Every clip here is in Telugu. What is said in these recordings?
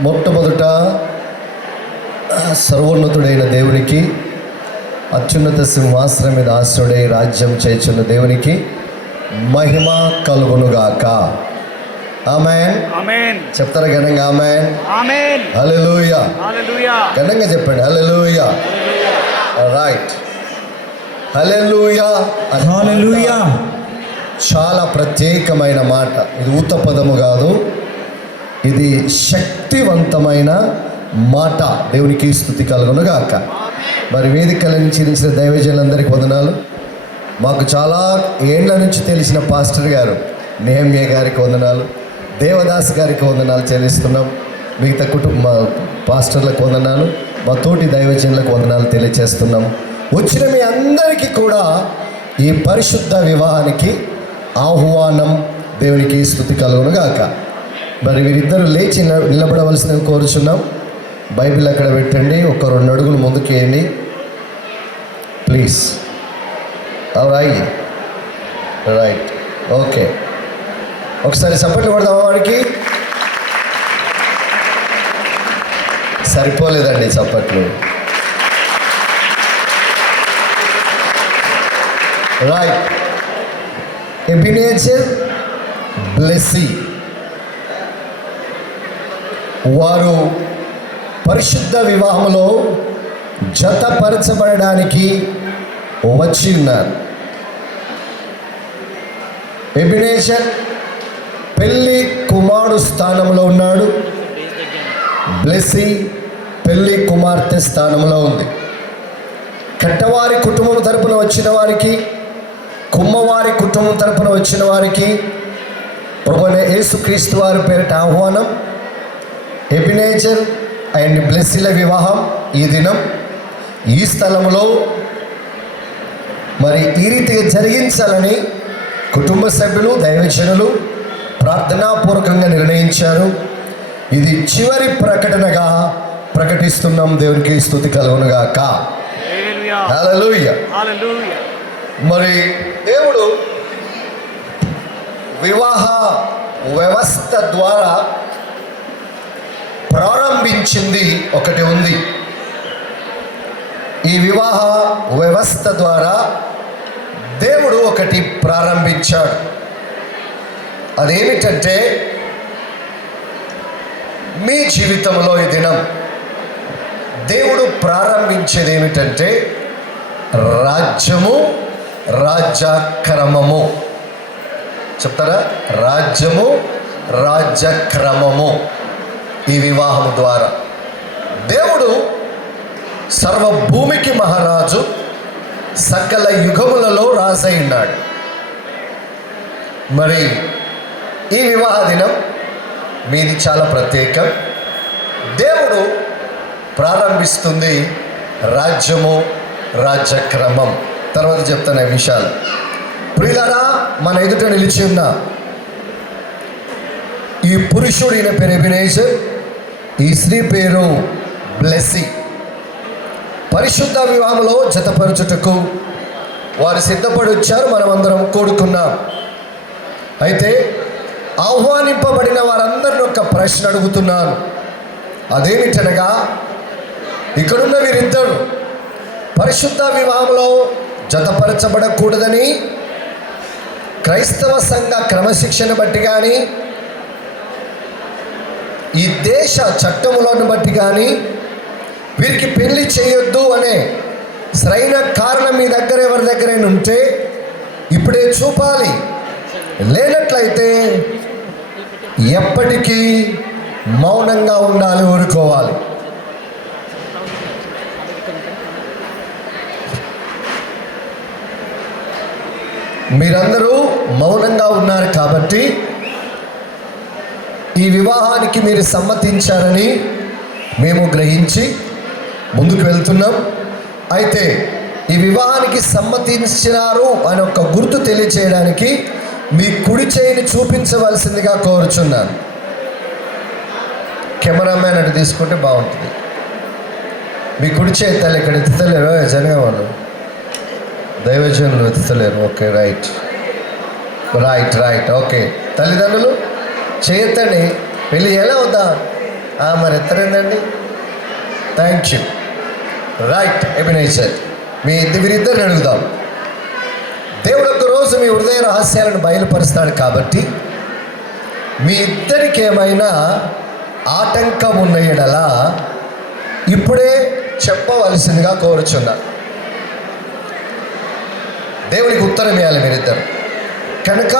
మొట్టమొదట సర్వోన్నతుడైన దేవునికి అత్యున్నత సింహాసనం మీద ఆశ్రుడై రాజ్యం చేస్తున్న దేవునికి మహిమ కలుగునుగాక. ఆమెన్. ఆమేన్. చెప్తారా ఘనంగా ఆమెన్? ఆమేన్. హల్లెలూయ. హల్లెలూయా. ఘనంగా చెప్పండి హల్లెలూయ. రైట్ హల్లెలూయ అనే హల్లెలూయా. చాలా ప్రత్యేకమైన మాట. ఇది ఊత పదము కాదు. ఇది శక్తివంతమైన మాట. దేవునికి స్థుతి కలుగును గాక. మరి వేదికలను చిరించిన దైవజనులందరికీ వందనాలు. మాకు చాలా ఏండ్ల నుంచి తెలిసిన పాస్టర్ గారు నేహమ్య గారికి వందనాలు. దేవదాస్ గారికి వందనాలు చెల్లిస్తున్నాం. మిగతా కుటుంబ పాస్టర్లకు వందనాలు. మా తోటి దైవజనులకు వందనాలు తెలియజేస్తున్నాం వచ్చిన మీ అందరికీ కూడా ఈ పరిశుద్ధ వివాహానికి ఆహ్వానం దేవునికి స్థుతి కలుగును గాక. మరి వీరిద్దరూ లేచి నిలబడవలసిన కోరుచున్నాం. బైబిల్ అక్కడ పెట్టండి. ఒక రెండు అడుగులు ముందుకేయండి ప్లీజ్. రాయి రైట్ ఓకే ఒకసారి సపోర్ట్లు కొడదామా వాడికి? సరిపోలేదండి చప్పట్లు. రైట్ ఎబినేచర్ బ్లెస్సీ వారు పరిశుద్ధ వివాహంలో జతపరచబడడానికి వచ్చి ఉన్నారు. ఎబినేషన్ పెళ్ళి కుమారుడు స్థానంలో ఉన్నాడు. బ్లెస్సి పెళ్ళి కుమార్తె స్థానంలో ఉంది. కట్టవారి కుటుంబం తరపున వచ్చిన వారికి కుమ్మవారి కుటుంబం తరపున వచ్చిన వారికి ప్రభునే యేసుక్రీస్తు వారి పేరిట ఆహ్వానం. ఎబినేచర్ అండ్ బ్లెస్సీల వివాహం ఈ దినం. ఈ స్థలంలో మరి ఈ రీతిగా జరిగించాలని కుటుంబ సభ్యులు దైవజనులు ప్రార్థనాపూర్వకంగా నిర్ణయించారు. ఇది చివరి ప్రకటనగా ప్రకటిస్తున్నాం. దేవునికి స్థుతి కలుగునుగాక. హల్లెలూయా మరి దేవుడు వివాహ వ్యవస్థ ద్వారా ప్రారంభించింది ఒకటి ఉంది. ఈ వివాహ వ్యవస్థ ద్వారా దేవుడు ఒకటి ప్రారంభించాడు. అదేమిటంటే మీ జీవితంలో ఈ దినం దేవుడు ప్రారంభించేది ఏమిటంటే రాజ్యము రాజ్యక్రమము. చెప్తారా? రాజ్యము రాజ్యక్రమము. ఈ వివాహం ద్వారా. దేవుడు సర్వభూమికి మహారాజు సకల యుగములలో రాసై మరి ఈ వివాహ దినం మీది చాలా ప్రత్యేకం. దేవుడు ప్రారంభిస్తుంది రాజ్యము రాజ్యక్రమం. తర్వాత చెప్తాను ఈ విషయాలు. ప్రిలరా మన ఎదుట నిలిచి ఉన్న ఈ పురుషుడు ఈయన పేరు ఎబినేజర్. ఈ స్త్రీ పేరు బ్లెస్సి. పరిశుద్ధ వివాహంలో జతపరచుటకు వారు సిద్ధపడి వచ్చారు మనం అయితే ఆహ్వానింపబడిన వారందరిని ఒక ప్రశ్న అడుగుతున్నాను. అదేమిటనగా ఇక్కడున్న వీరిద్దరు పరిశుద్ధ వివాహంలో జతపరచబడకూడదని క్రైస్తవ సంఘ క్రమశిక్షణ బట్టి కానీ ఈ దేశ చట్టములను బట్టి కానీ వీరికి పెళ్ళి చేయొద్దు అనే సరైన కారణం మీ దగ్గర ఎవరి దగ్గరైనా ఉంటే ఇప్పుడే చూపాలి. లేనట్లయితే ఎప్పటికీ మౌనంగా ఉండాలి ఊరుకోవాలి. మీరందరూ మౌనంగా ఉన్నారు కాబట్టి ఈ వివాహానికి మీరు సమ్మతించారని మేము గ్రహించి ముందుకు వెళ్తున్నాం. అయితే ఈ వివాహానికి సమ్మతించినారు అని ఒక గుర్తు తెలియచేయడానికి మీ కుడి చేయిని చూపించవలసిందిగా కోరుచున్నాను. కెమెరామ్యాన్ అటు తీసుకుంటే బాగుంటుంది. మీ కుడి చేయి తల్లి ఇక్కడ ఎత్తుతలేరు జనగా వాళ్ళు దైవజనులు ఎత్తుతలేరు okay right. Right right okay. తల్లిదండ్రులు? చేయొద్దండి పెళ్ళి ఎలా వద్దా ఆ, మరి ఎత్తరేందండి? థ్యాంక్ యూ రైట్ ఎబినేచర్ మీ ఇద్దరు వీరిద్దరిని అడుగుదాం. దేవుడు ఒక రోజు మీ హృదయ రహస్యాలను బయలుపరుస్తాడు కాబట్టి మీ ఇద్దరికి ఏమైనా ఆటంకం ఉన్న ఎడల ఇప్పుడే చెప్పవలసిందిగా కోరుచున్నా. దేవునికి ఉత్తరం ఇవ్వాలి మీరిద్దరు. కనుక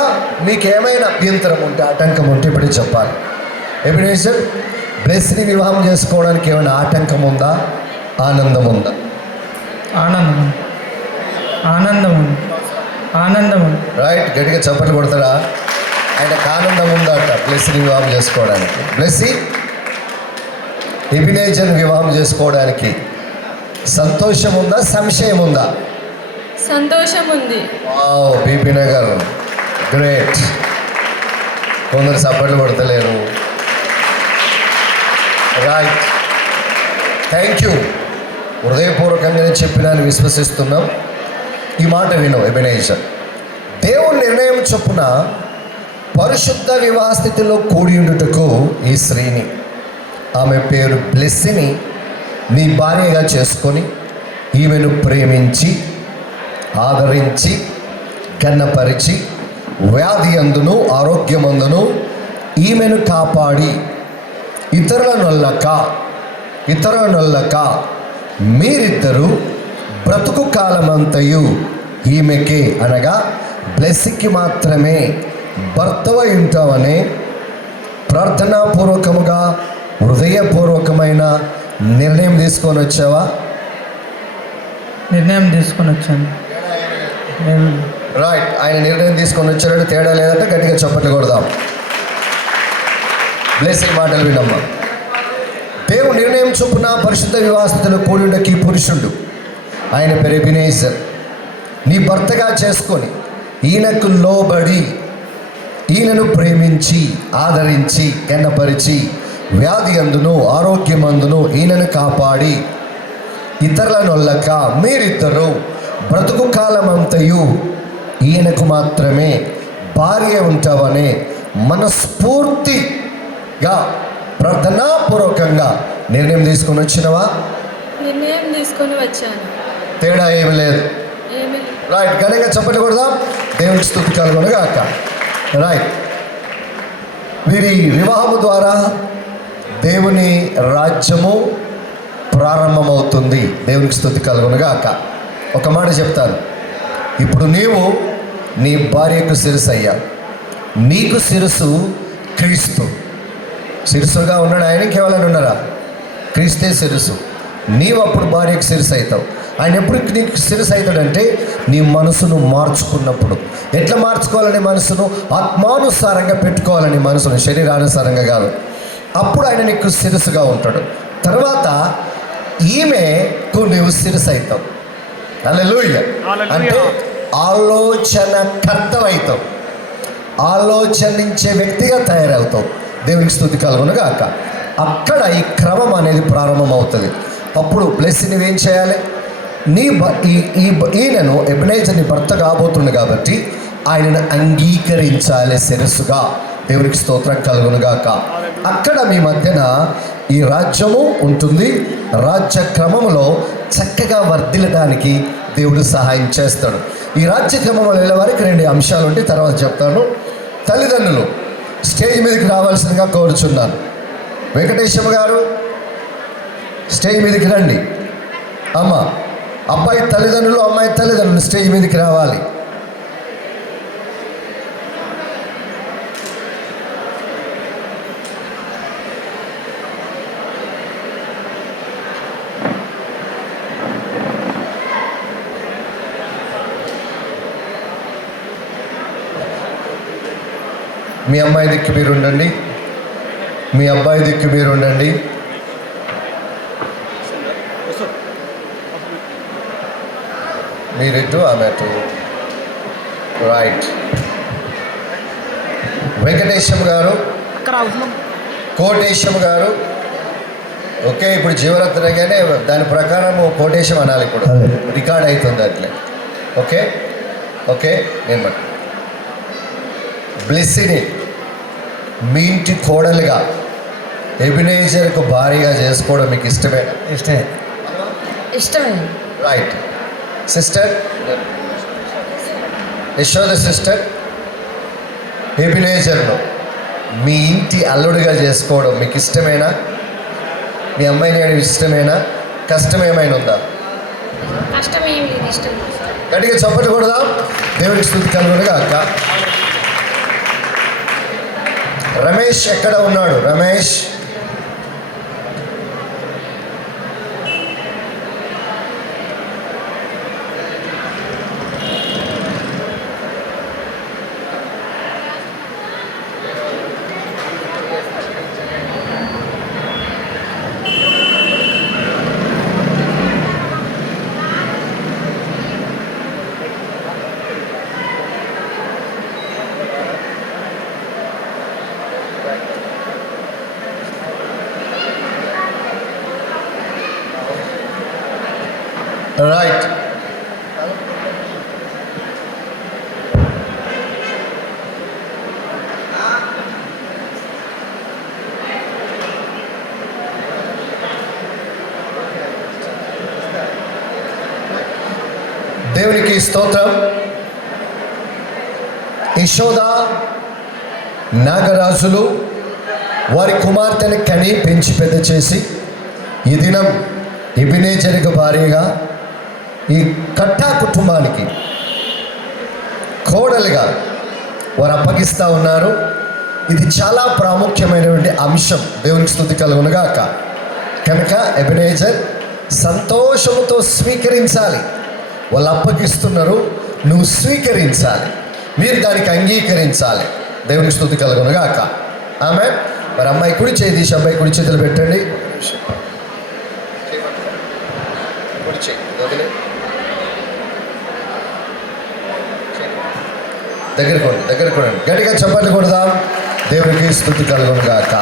మీకు ఏమైనా అభ్యంతరం ఉంటే ఆటంకం ఉంటే ఇప్పుడే చెప్పాలి. ఎబినేజర్ బ్లెస్ని వివాహం చేసుకోవడానికి ఏమైనా ఆటంకం ఉందా? ఆనందం ఉందా? ఆనందం ఆనందం ఆనందం రైట్ గట్టిగా చప్పట్లు కొడతాడా? ఆయనకు ఆనందం ఉందట బ్లెస్ని వివాహం చేసుకోవడానికి. బ్లెస్సి? ఎబినేజర్ వివాహం చేసుకోవడానికి. సంతోషం ఉందా? సంశయం ఉందా? సంతోషం ఉంది. బీపీ నగర్. గ్రేట్ కొందరు సపోర్ట్లు కొడతలేరు. రైట్ థ్యాంక్ యూ హృదయపూర్వకంగానే చెప్పినాను విశ్వసిస్తున్నాం. ఈ మాట విను ఎబినేజర్. దేవుని నిర్ణయం చొప్పున పరిశుద్ధ వివాహ స్థితిలో ఈ స్త్రీని ఆమె పేరు బ్లెస్సిని నీ భార్యగా చేసుకొని ఈమెను ప్రేమించి ఆదరించి కన్నపరిచి వ్యాధి అందును ఆరోగ్యమందును ఈమెను కాపాడి ఇతరుల నొల్లక ఇతరుల నొల్లక మీరిద్దరూ బ్రతుకు కాలమంతయు ఈమెకి అనగా బ్లెస్సింగ్కి మాత్రమే భర్తవై ఉంటామని ప్రార్థనాపూర్వకముగా హృదయపూర్వకమైన నిర్ణయం తీసుకొని వచ్చావా? నిర్ణయం తీసుకొని వచ్చాను. రైట్ ఆయన నిర్ణయం తీసుకొని వచ్చారంటే తేడా లేదంటే గట్టిగా చప్పట్లు కొడదాం. బ్లెస్సింగ్ మాటలు వినమ్మా. దేవు నిర్ణయం చొప్పున పరిశుద్ధ వివాహస్థితిలో కూడికి పురుషుడు. ఆయన పేరు ఎబినేజర్ నీ భర్తగా చేసుకొని ఈయనకు లోబడి ఈయనను ప్రేమించి ఆదరించి కన్నపరిచి వ్యాధి అందును ఆరోగ్యమందును ఈయనను కాపాడి ఇతరుల నొల్లక మీరిద్దరూ బ్రతుకు కాలమంతయు ఈయనకు మాత్రమే భార్య ఉంటావనే మనస్ఫూర్తిగా ప్రార్థనాపూర్వకంగా నిర్ణయం తీసుకొని వచ్చినవా? నిర్ణయం తీసుకొని వచ్చాను. తేడా ఏమి లేదు. రైట్ ఘనంగా చెప్పట్లు కొడదాం. దేవునికి స్థుతి కలుగునుగా అక్క రైట్ వీరి వివాహము ద్వారా దేవుని రాజ్యము ప్రారంభమవుతుంది. దేవునికి స్థుతి కలుగునుగా అక్క ఒక మాట చెప్తాను. ఇప్పుడు నీవు నీ భార్యకు శిరస్సు అయ్యా నీకు శిరస్సు క్రీస్తు. శిరస్సుగా ఉన్నాడు ఆయన కేవలం ఉన్నారా? క్రీస్తే శిరస్సు. నీవు అప్పుడు భార్యకు శిరస్సు అవుతావు ఆయన ఎప్పుడు నీకు శిరస్సు అవుతాడంటే నీ మనసును మార్చుకున్నప్పుడు. ఎట్లా మార్చుకోవాలని మనసును? ఆత్మానుసారంగా పెట్టుకోవాలని మనసును శరీరానుసారంగా కాదు. అప్పుడు ఆయన నీకు శిరస్సుగా ఉంటాడు. తర్వాత ఈమెకు నీవు శిరస్సు అవుతావు అంటే ఆలోచన కర్తవైతావు ఆలోచనించే వ్యక్తిగా తయారవుతావు దేవునికి స్థుతి కలుగునుగా అక్క అక్కడ ఈ క్రమం అనేది ప్రారంభమవుతుంది. అప్పుడు ప్లస్ నువ్వేం చేయాలి? నీ ఈ ఈ ఈయనను ఎబినైజర్ నీ భర్త కాబోతుంది కాబట్టి ఆయనను అంగీకరించాలి శిరస్సుగా. దేవునికి స్తోత్రం కలుగునుగాక అక్కడ మీ మధ్యన ఈ రాజ్యము ఉంటుంది. రాజ్య క్రమములో చక్కగా వర్ధిల్లడానికి దేవుడు సహాయం చేస్తాడు. ఈ రాజ్య క్రమంలో వెళ్ళే వారికి రెండు అంశాలు ఉంటే తర్వాత చెప్తాను. తల్లిదండ్రులు స్టేజ్ మీదకి రావాల్సిందిగా కోరుచున్నాను. వెంకటేశ్వర గారు స్టేజ్ మీదకి రండి. అమ్మ అబ్బాయి తల్లిదండ్రులు అమ్మాయి తల్లిదండ్రులు స్టేజ్ మీదకి రావాలి. మీ అమ్మాయి దిక్కు మీరు ఉండండి మీ అబ్బాయి దిక్కు మీరు ఉండండి మీరిటు ఆమె రైట్ వెంకటేశం గారు. కోటేశం గారు. ఓకే ఇప్పుడు జీవరత్నగానే దాని ప్రకారం కోటేశం అనాలి ఇప్పుడు. రికార్డ్ అవుతుంది అట్లే. ఓకే? ఓకే నేను. బ్లెస్సిని మీ ఇంటి కోడలుగా ఎబినేజర్కు భారీగా చేసుకోవడం మీకు ఇష్టమేనా ఇష్టమే. ఇష్టమే. రైట్ సిస్టర్ యశోద సిస్టర్ ఎబినేజర్ను మీ ఇంటి అల్లుడిగా చేసుకోవడం మీకు ఇష్టమేనా? మీ అమ్మాయిని చేయడం ఇష్టమేనా? కష్టం ఏమైనా ఉందా? కష్టం ఏమి లేదు ఇష్టం గట్టిగా చప్పట్లు కొడదాం. దేవునికి స్థుతి కలుగునుగా అక్క రమేష్ ఎక్కడ ఉన్నాడు? రమేష్ రైట్ దేవునికి స్తోత్రం. యశోద నాగరాజులు వారి కుమార్తెని కని పెంచి పెద్ద చేసి ఈ దినం ఇబినేజరికి భారీగా ఈ కట్టా కుటుంబానికి కోడలుగా వారు అప్పగిస్తూ ఉన్నారు. ఇది చాలా ప్రాముఖ్యమైనటువంటి అంశం. దేవునికి స్థుతి కలుగునుగాక. కనుక ఎబినేజర్ సంతోషంతో స్వీకరించాలి. వాళ్ళు అప్పగిస్తున్నారు. నువ్వు స్వీకరించాలి. మీరు దానికి అంగీకరించాలి. దేవునికి స్థుతి కలుగునుగాక ఆమె మరి అమ్మాయి కుడి చేయి తీసి అబ్బాయి కుడి చేతులు పెట్టండి. దగ్గర కొనండి దగ్గర కొనండి. గట్టిగా చప్పట్లు కొడదాం. దేవునికి స్థుతి కలుగునుగాక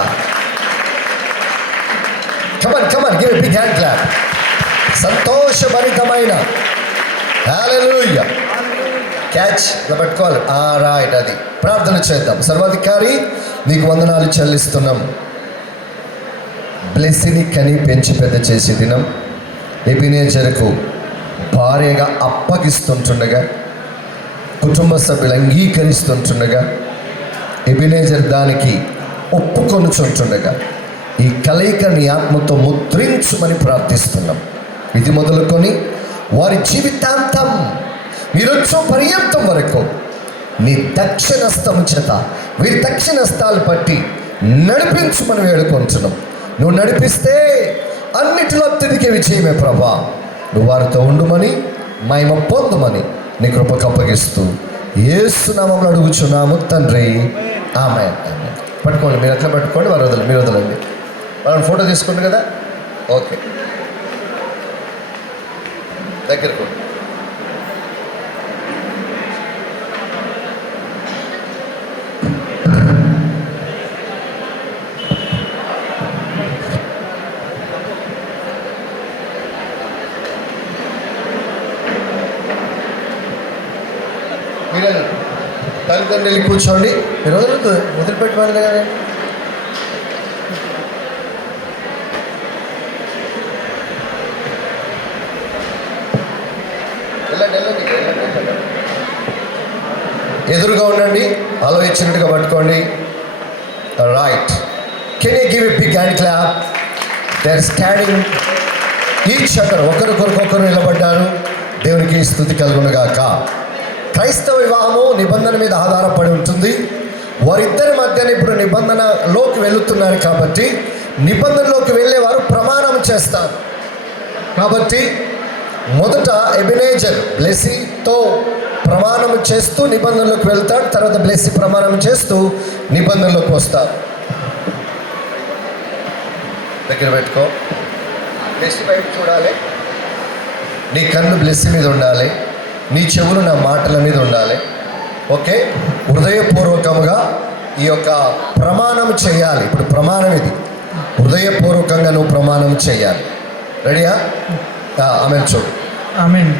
come on come on give big hand clap సంతోషభరితమైన hallelujah catch ఇలా పట్టుకోవాలి ఆ రైట్ అది. ప్రార్థన చేద్దాం. సర్వాధికారి నీకు వందనాలు చెల్లిస్తున్నాం. బ్లెస్సిని కని పెంచి పెద్ద చేసే దినం ఎబినేజర్కు భార్యగా అప్పగిస్తుంటుండగా కుటుంబ సభ్యులు అంగీకరిస్తుంటుండగా ఎబినేజర్ దానికి ఒప్పుకొనుచుంటుండగా ఈ కలయిక నీ ఆత్మతో ముద్రించుమని ప్రార్థిస్తున్నాం. ఇది మొదలుకొని వారి జీవితాంతం వీరొచ్చో పర్యంతం వరకు నీ దక్షిణస్తము చేత వీరి దక్షిణస్తాలు పట్టి నడిపించుమని వేడుకొంటున్నాం నువ్వు నడిపిస్తే అన్నిటిలో తిరిగి విజయమే ప్రభా. నువ్వు వారితో ఉండుమని మహిమ పొందుమని నీ కృపకు అప్పగిస్తూ ఏసునామంలో అడుగుచున్నాము తండ్రి. ఆమె పట్టుకోండి మీరు ఎట్లా పట్టుకోండి వారు వదలండి మీరు వదలండి. వాళ్ళని ఫోటో తీసుకోండి కదా? ఓకే. దగ్గరకు తల్లిదండ్రులు కూర్చోండి. ఈరోజు వదలొద్దు కదా. ఎదురుగా ఉండండి ఆలోచించినట్టుగా పట్టుకోండి. Right can you give a big hand clap they are standing each other ఒకరికొరకొకరు నిలబడ్డారు. దేవునికి స్థుతి కలుగునుగాక. క్రైస్తవ వివాహము నిబంధన మీద ఆధారపడి ఉంటుంది. వారిద్దరి మధ్యన ఇప్పుడు నిబంధనలోకి వెళుతున్నారు కాబట్టి నిబంధనలోకి వెళ్ళేవారు ప్రమాణం చేస్తారు. కాబట్టి మొదట ఎబినేజర్ బ్లెస్సీతో ప్రమాణం చేస్తూ నిబంధనలోకి వెళ్తాడు తర్వాత బ్లెస్సీ ప్రమాణం చేస్తూ నిబంధనలోకి వస్తాడు. దగ్గర పెట్టుకో. బ్లెస్సీ వైపు చూడాలి. నీ కన్ను బ్లెస్సి మీద ఉండాలి. నీ చెవులు నా మాటల మీద ఉండాలి. ఓకే? హృదయపూర్వకముగా ఈ యొక్క ప్రమాణం చేయాలి. ఇప్పుడు ప్రమాణం ఇది. హృదయపూర్వకంగా నువ్వు ప్రమాణం చేయాలి. రెడీయా ఆమె చూడు. ఆమె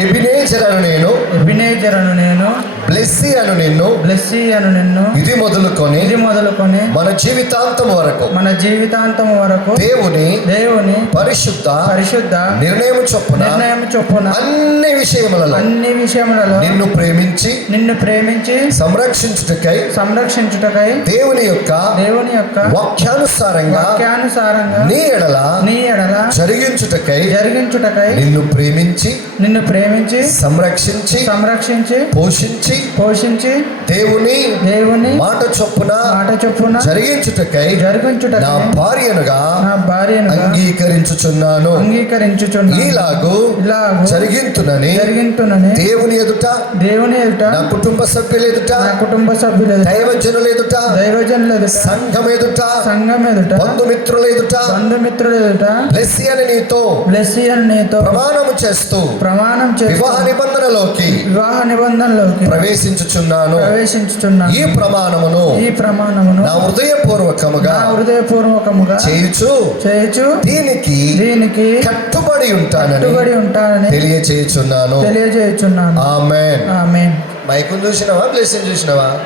ఎబినేజర్ అను నేను ఎబినేజర్ అను నేను బ్లెస్సీ అను నిన్ను బ్లెస్సీ అను నిన్ను ఇది మొదలుకొని ఇది మొదలుకొని మన జీవితాంతం వరకు మన జీవితాంతం వరకు దేవుని దేవుని పరిశుద్ధ పరిశుద్ధ నిర్ణయం చొప్పున నిర్ణయం చొప్పున అన్ని విషయములలో అన్ని విషయములలో నిన్ను ప్రేమించి నిన్ను ప్రేమించి సంరక్షించుటకై సంరక్షించుటకై దేవుని యొక్క దేవుని యొక్క వాక్యానుసారంగా వాక్యానుసారంగా నీ ఎడల నీ ఎడల జరిగించుటకై జరిగించుటకై నిన్ను ప్రేమించి నిన్ను ప్రేమించి సంరక్షించి సంరక్షించి పోషించి పోషించి దేవుని దేవుని మాట చొప్పున మాట చొప్పున జరిగించుటకై నా జరిగించుటకై భార్యనుగా నా భార్యను అంగీకరించుచున్నాను. అంగీకరించుచున్నాను. ఈలాగు ఇలాగు జరిగింతునని జరిగింతునని దేవుని ఎదుట దేవుని ఎదుట నా కుటుంబ సభ్యుల ఎదుట నా కుటుంబ సభ్యుల దైవజనుల ఎదుట దైవజనుల ఎదుట సంఘం ఎదుట సంఘం ఎదుట బంధుమిత్రుల ఎదుట బంధుమిత్రుల ఎదుట బ్లెస్సి అని నీతో బ్లెస్సీ అని నీతో ప్రమాణము చేస్తూ ప్రమాణం వివాహ నిబంధనలోకి వివాహ నిబంధనలోకి ప్రవేశించుచున్నాను. ప్రవేశించుచున్నాను. ఈ ప్రమాణమును ఈ ప్రమాణమును నా హృదయపూర్వకముగా నా హృదయపూర్వకముగా చేయుచు చేయుచు దీనికి దీనికి కట్టుబడి ఉంటానని కట్టుబడి ఉంటానని తెలియచేయుచున్నాను. తెలియజేయుచున్నాను ఆమెన్. ఆమె మైకును చూసినావా? బ్లెస్సింగ్ చూసినావా?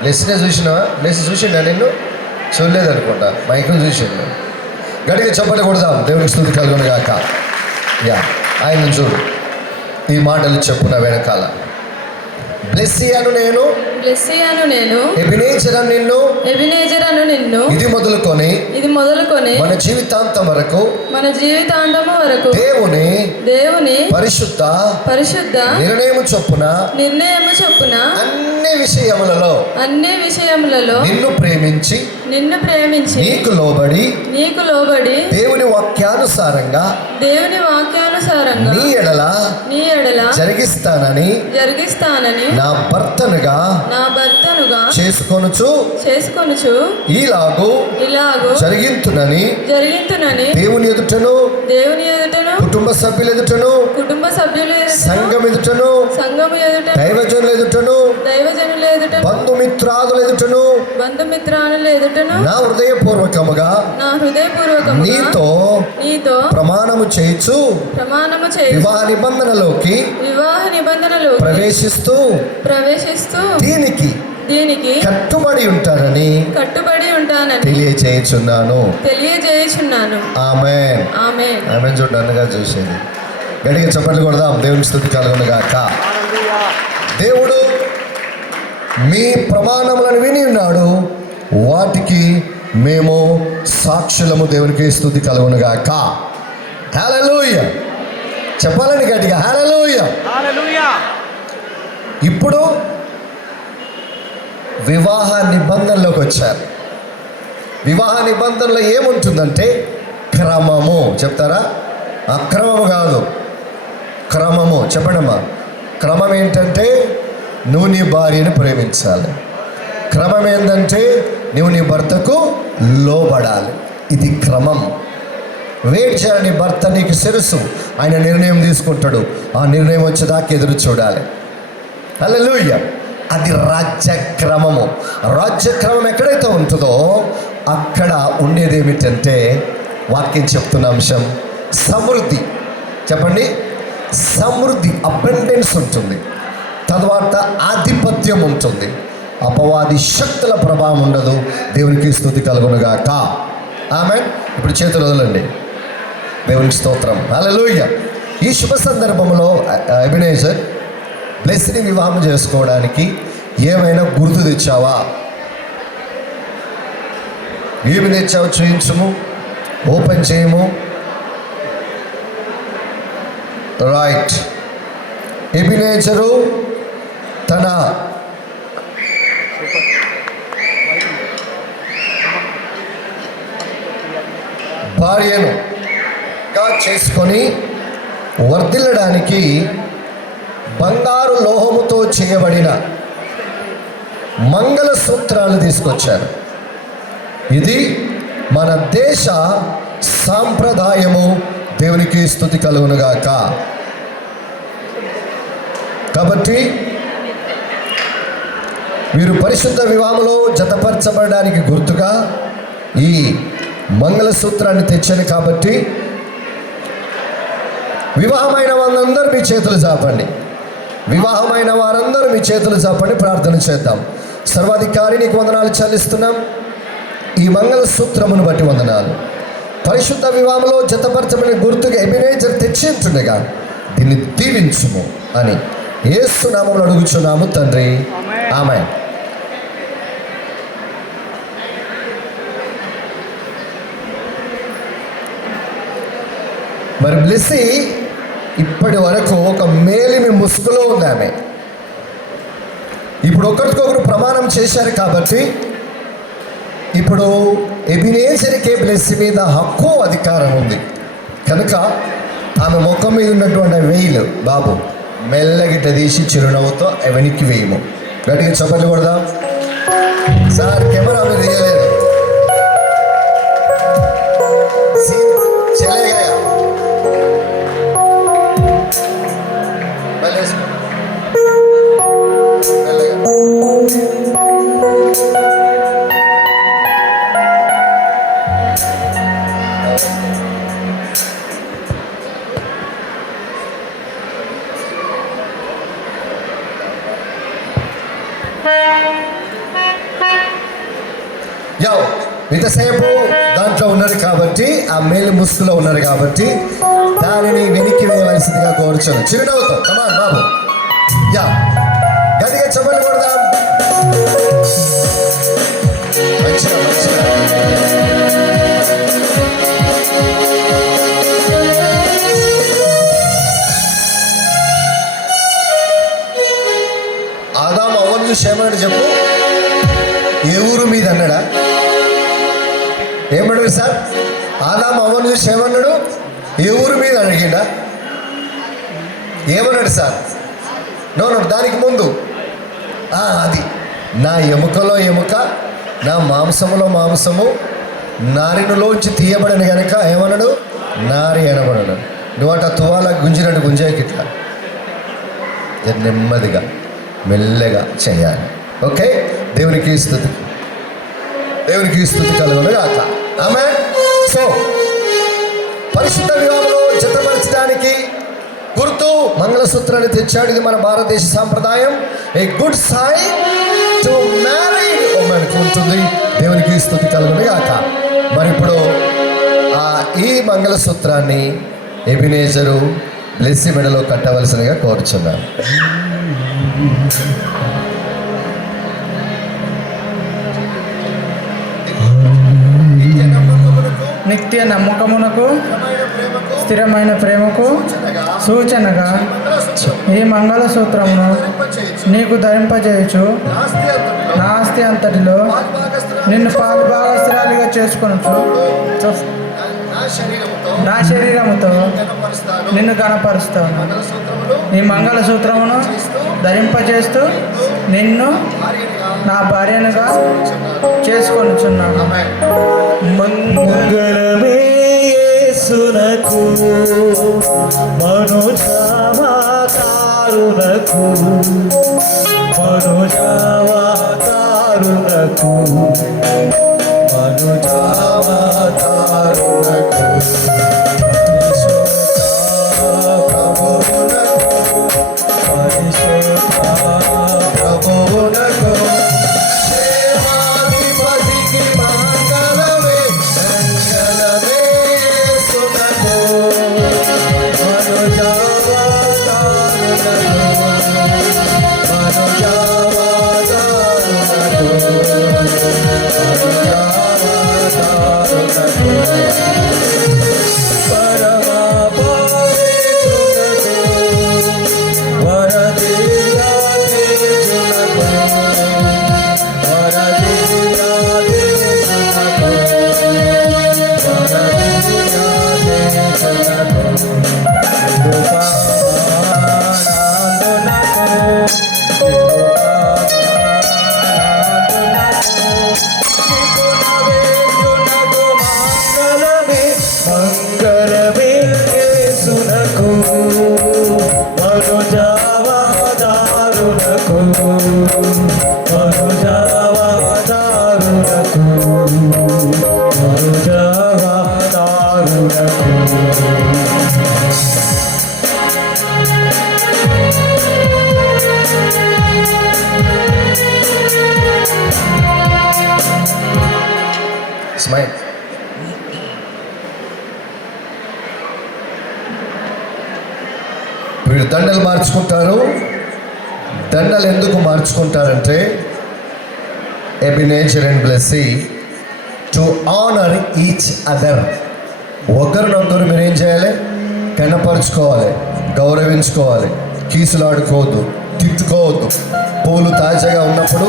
బ్లెస్సింగ్ చూసినావా? బ్లెస్సింగ్ చూసిండా నిన్ను? చూడలేదు అనుకుంటా మైకును చూసిండు. గడిగా చెప్పలు కొడదాం దేవునికి స్థుతి కలుగును గాక యా ఆయన చూడు. ఈ మాటలు చెప్పున వెనకాల. బ్లెస్సీ అను నేను బ్లెస్సియాను నేను ఎబినేచరం నిన్ను ఎబినేజరను నిన్ను ఇది మొదలుకొని ఇది మొదలుకొని మన జీవితాంతం వరకు మన జీవితాంతము వరకు దేవుని దేవుని పరిశుద్ధ పరిశుద్ధ నిర్ణయం చొప్పున నిర్ణయము చొప్పున అన్ని విషయములలో అన్ని విషయములలో నిన్ను ప్రేమించి నిన్ను ప్రేమించి నీకు లోబడి నీకు లోబడి దేవుని వాక్యానుసారంగా దేవుని వాక్యానుసారంగా నీ ఎడల నీ ఎడల జరిగిస్తానని జరిగిస్తానని నా భర్తనుగా నా భర్తనుగా చేసుకొనుచు చేసుకొనుచు ఈలాగు ఇలాగు జరిగింతునని జరిగింతునని దేవుని ఎదుటను దేవుని ఎదుటను కుటుంబ సభ్యుల ఎదుటను కుటుంబ సభ్యుల ఎదుటను సంఘం ఎదుటను సంఘము ఎదుటను దైవజనుల ఎదుటను దైవజనుల ఎదుటను బంధుమిత్రాదుల ఎదుటను బంధుమిత్రానుల నా హృదయపూర్వకముగా నా హృదయపూర్వకముగా నీతో నీతో ప్రమాణము చేయించు ప్రమాణము చేయి వివాహ నిబంధనలోకి వివాహ నిబంధనలు ప్రవేశిస్తూ ప్రవేశిస్తూ దీనికి దీనికి కట్టుబడి ఉంటానని కట్టుబడి ఉంటానని తెలియచేయుచున్నాను. తెలియజేయుచున్నాను ఆమె ఆమె ఆమె చూడనుగా చూసేది. గడిగా చెప్పండి కొడదాం. దేవుని స్థుతి కలుగునుగాక. దేవుడు మీ ప్రమాణములను విని ఉన్నాడు. వాటికి మేము సాక్షులము దేవునికి స్థుతి కలుగునుగాక. హల్లెలూయ. చెప్పాలని గట్టిగా హల్లెలూయా. ఇప్పుడు వివాహ నిబంధనలోకి వచ్చారు. వివాహ నిబంధనలో ఏముంటుందంటే క్రమము. చెప్తారా? అక్రమము కాదు. క్రమము. చెప్పండమ్మా. క్రమం ఏంటంటే నువ్వు నీ భార్యను ప్రేమించాలి. క్రమం ఏంటంటే నువ్వు నీ భర్తకు లోబడాలి. ఇది క్రమం. వెయిట్ చేయాలని భర్త నీకు శిరస్సు. ఆయన నిర్ణయం తీసుకుంటాడు. ఆ నిర్ణయం వచ్చేదాకా ఎదురు చూడాలి. హల్లెలూయా. అది రాజ్యక్రమము. రాజ్యక్రమం ఎక్కడైతే ఉంటుందో అక్కడ ఉండేది ఏమిటంటే వాక్యం చెప్తున్న అంశం సమృద్ధి. చెప్పండి. సమృద్ధి అబెండెన్స్ ఉంటుంది. తర్వాత ఆధిపత్యం ఉంటుంది. అపవాది శక్తుల ప్రభావం ఉండదు. దేవునికి స్థుతి కలుగునుగాక. ఆమె ఇప్పుడు చేతులు వదలండి. దేవునికి స్తోత్రం. హల్లెలూయా. ఈ శుభ సందర్భంలో అభినేజర్ బ్లెస్ని వివాహం చేసుకోవడానికి ఏమైనా గుర్తు తెచ్చావా? ఏమి తెచ్చావు? చూయించము. ఓపెన్ చేయము. రైట్ ఎబినేచరు తన భార్యనుగా చేసుకొని వర్ధిల్లడానికి బంగారు లోహముతో చేయబడిన మంగళ సూత్రాలు తీసుకొచ్చారు. ఇది మన దేశ సాంప్రదాయము. దేవునికి స్థుతి కలుగునుగాక. కాబట్టి మీరు పరిశుద్ధ వివాహంలో జతపరచబడడానికి గుర్తుగా ఈ మంగళసూత్రాన్ని తెచ్చాను కాబట్టి వివాహమైన వాళ్ళందరూ మీ చేతులు చాపండి. వివాహమైన వారందరూ మీ చేతులు చాపండి ప్రార్థన చేద్దాం. సర్వాధికారి నీకు వందనాలు చెల్లిస్తున్నాం. ఈ మంగళ సూత్రమును బట్టి వందనాలు. పరిశుద్ధ వివాహంలో జతపరచబడిన గుర్తుగా ఎబినేజర్ తెచ్చింటుండగా దీన్ని దీవించుము అని ఏసునామంలో అడుగుచున్నాము తండ్రి. ఆమె మరి బ్లెస్సి ఇప్పటి వరకు ఒక మేలిమి ముసుగులో ఉంది ఆమె. ఇప్పుడు ఒకరికొకరు ప్రమాణం చేశారు కాబట్టి ఇప్పుడు ఎబినేజర్కే బ్లెస్సి మీద హక్కు అధికారం ఉంది. కనుక ఆమె ముఖం మీద ఉన్నటువంటి వెయిల్ బాబు మెల్లగిట తీసి చిరునవ్వుతో వెనక్కి వేయము. గట్టిగా చప్పట్లు కొడదాం. సార్ కెమెరా మీద వేయలేదు ఎంతసేపు దాంట్లో ఉన్నారు కాబట్టి ఆ మేలు ముసుగులో ఉన్నారు కాబట్టి దానిని వెనక్కి వేయవలసిందిగా కోరుచాను చిరునవ్వుతో కమాన్ బాబు. యా. గదిగా చెప్పండి కొడదాం. మంచిగా మంచిగా. ఆదాం అవ్వను చూసి ఏమన్నాడు చెప్పు. ఏ ఊరు మీద అన్నాడా ఏమన్నాడు సార్. ఆదాం అవ్వను చూసి ఏమన్నాడు? ఏ ఊరు మీద అడిగిండా? ఏమన్నాడు సార్? నో దానికి ముందు. అది. నా ఎముకలో ఎముక నా మాంసములో మాంసము నారినులోంచి తీయబడని కనుక ఏమన్నాడు? నారి అనబడను నువ్వు తువాల గుంజినట్టు గుంజేకి ఇట్లా. నెమ్మదిగా మెల్లగా చేయాలి. ఓకే? దేవునికి స్థుతి. దేవునికి స్థుతి కలుగును అట్లా ఆమె. సో పరిశుద్ధ వివాహంలో జతపరచడానికి గుర్తు మంగళసూత్రాన్ని తెచ్చాడు ఇది మన భారతదేశ సాంప్రదాయం. ఏ గుడ్ సాయి టు మ్యారీ ఉమెన్కి ఉంటుంది దేవునికి స్థుతి కలుగును గాక మరి ఇప్పుడు ఆ ఈ మంగళసూత్రాన్ని ఎబినేజరు బ్లెస్సి మెడలో కట్టవలసిందిగా కోరుచున్నాను. నిత్య నమ్మకమునకు స్థిరమైన ప్రేమకు సూచనగా ఈ మంగళసూత్రమును నీకు ధరింపజేయచ్చు నా ఆస్తి అంతటిలో నిన్ను పాలు భాగస్రాలుగా చేసుకొనచ్చు నా శరీరముతో నిన్ను కనపరుస్తాను ఈ మంగళసూత్రమును ధరింపజేస్తూ నిన్ను నా భార్యనుగా చేసుకొనుచున్నాను. మంగళమే యేసునకు మనుజావతారునకు మనుజావతారునకు మనుజావతారునకు ప్రభువునకు Thank Ebenezer and Blessy to honour each other ఒకరినొకరు మీరు ఏం చేయాలి? కనపరుచుకోవాలి గౌరవించుకోవాలి. కీసులాడుకోవద్దు తిట్టుకోవద్దు. పూలు తాజాగా ఉన్నప్పుడు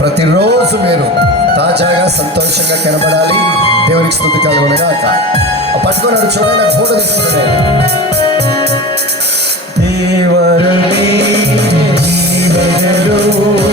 ప్రతిరోజు మీరు తాజాగా సంతోషంగా కనబడాలి దేవునికి స్థుతి కలుగునగాక. పట్టుకున్నాడు చూడండి నాకు ఫోటో తీసుకున్నాడు దేవరుని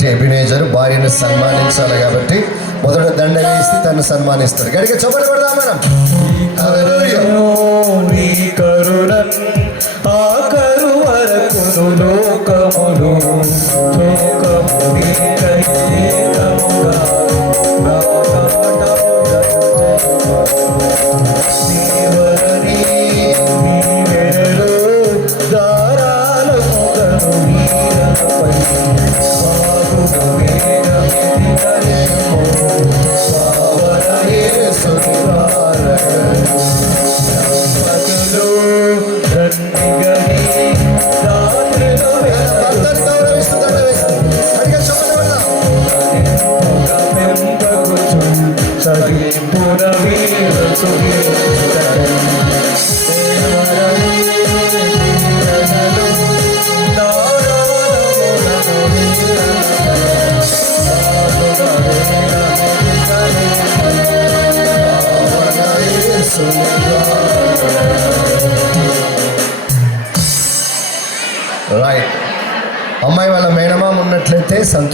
కాబట్టి అభినేజర్ భార్యను సన్మానించాలి కాబట్టి మొదట దండ వేసి తను సన్మానిస్తారు గడికి చెప్పలు పడదాం మనం. హల్లెలూయా. నీ కరుణన్ లోకములు